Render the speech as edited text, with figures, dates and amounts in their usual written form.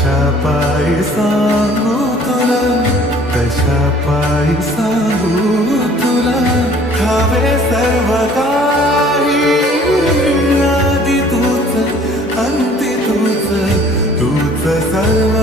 कशा पायी सांगू तुला, कशा पायी सांगू तुला, ठावे सर्व काही, आधी तूच अंती तूच, तूच सर्व